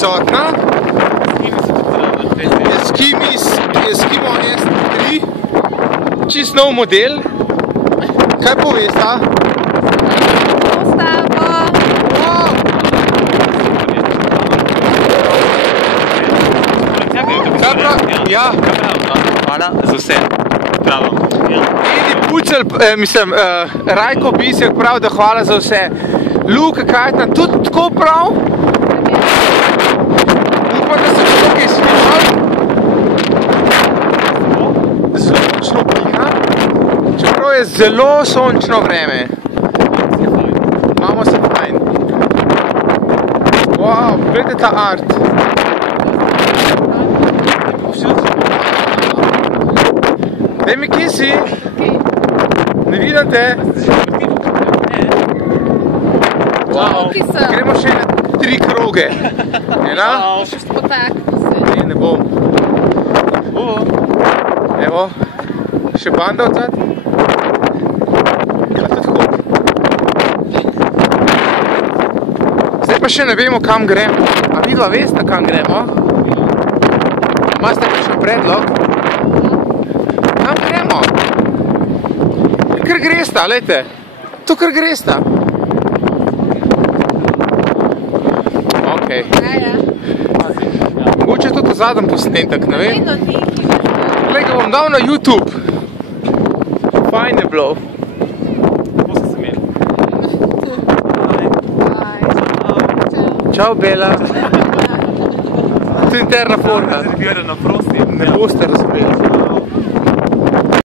prisotna. Eskimo S3. Čist nov model. Kaj povesta? Ja. Hvala za vse. Bravo. Edi Pucelj, Rajko Bisek prav, da hvala za vse. Luka Kajtna tudi tako prav. Upam, da se bo tukaj slišal. Zelo močno piha. Čeprav je zelo sončno vreme. Imamo se fajn. Wow, gledajte ta art. Daj mi, kje si? Ne vidim te. Gremo še 3 kroge. Ena? Ne bom. Evo, še banda odzad. Ja, tudi hod. Zdaj pa še ne vemo, kam gremo. A vidva veste, kam gremo? Imate kakšen predlog? Kam gremo? Kar gresta, lejte. To kar gresta. Okej. Mogoče je to zadnji posnetek, ne vem. Glej, ga bom dal na YouTube. Fajn je bilo. Kako ste se imeli? Čau, Bela. To je interna forma. Na prosti. Ne boste razumeli.